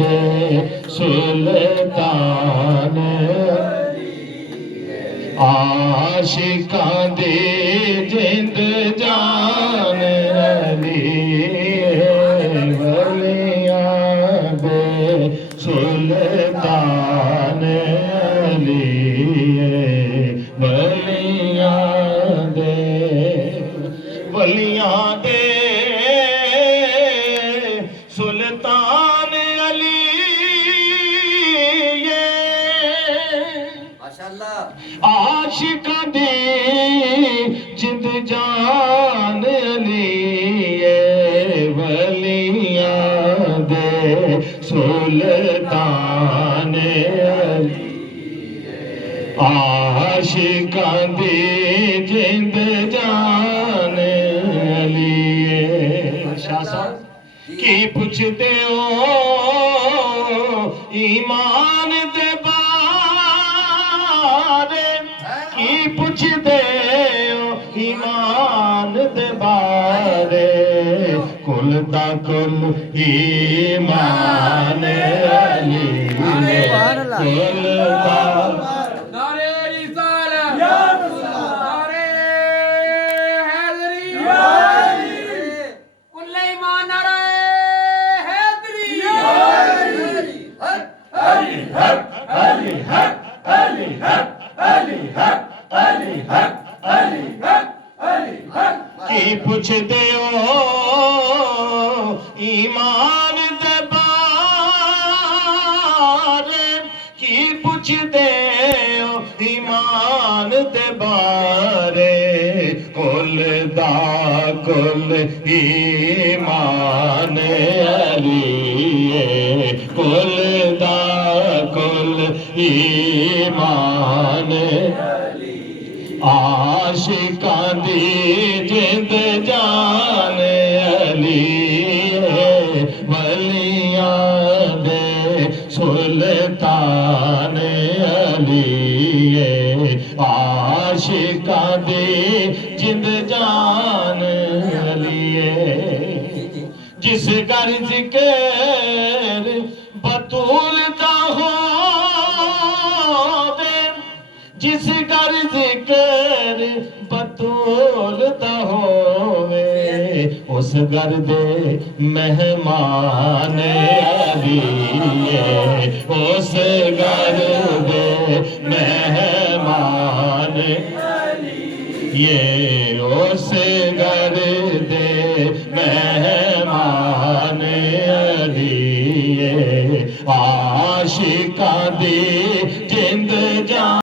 दे सुल्तान आशिकां दी जिंद जान अली वलियां दे सुल्तान अली वलियां दे सुल्तान अली आशिकां दी जिंद जान अली वलियां दे सुल्तान अली आशिकां दी जिंद जान अली शाह साहब की पुछदे हो ईमान दे बारे की पुछदे हो ईमान दे बारे कुल दा कुल ईमान अली कुल दा की पुछदे हो ईमान दे बारे की पुछदे हो ईमान दे बारे कुल दा कुल ईमान अली कुल दा कुल ईमान आशिकां दी जिंद जान अली वलियां दे सुल्तान अली आशिकां दी जिंद जान अली जिस घर जिक्र बतूल दा होवे जिस घर जिक्र बतूल दा होवे उस घर दे मेहमान अली उस घर दे मेहमान ये उस घर दे मेहमान अली आशिकां दी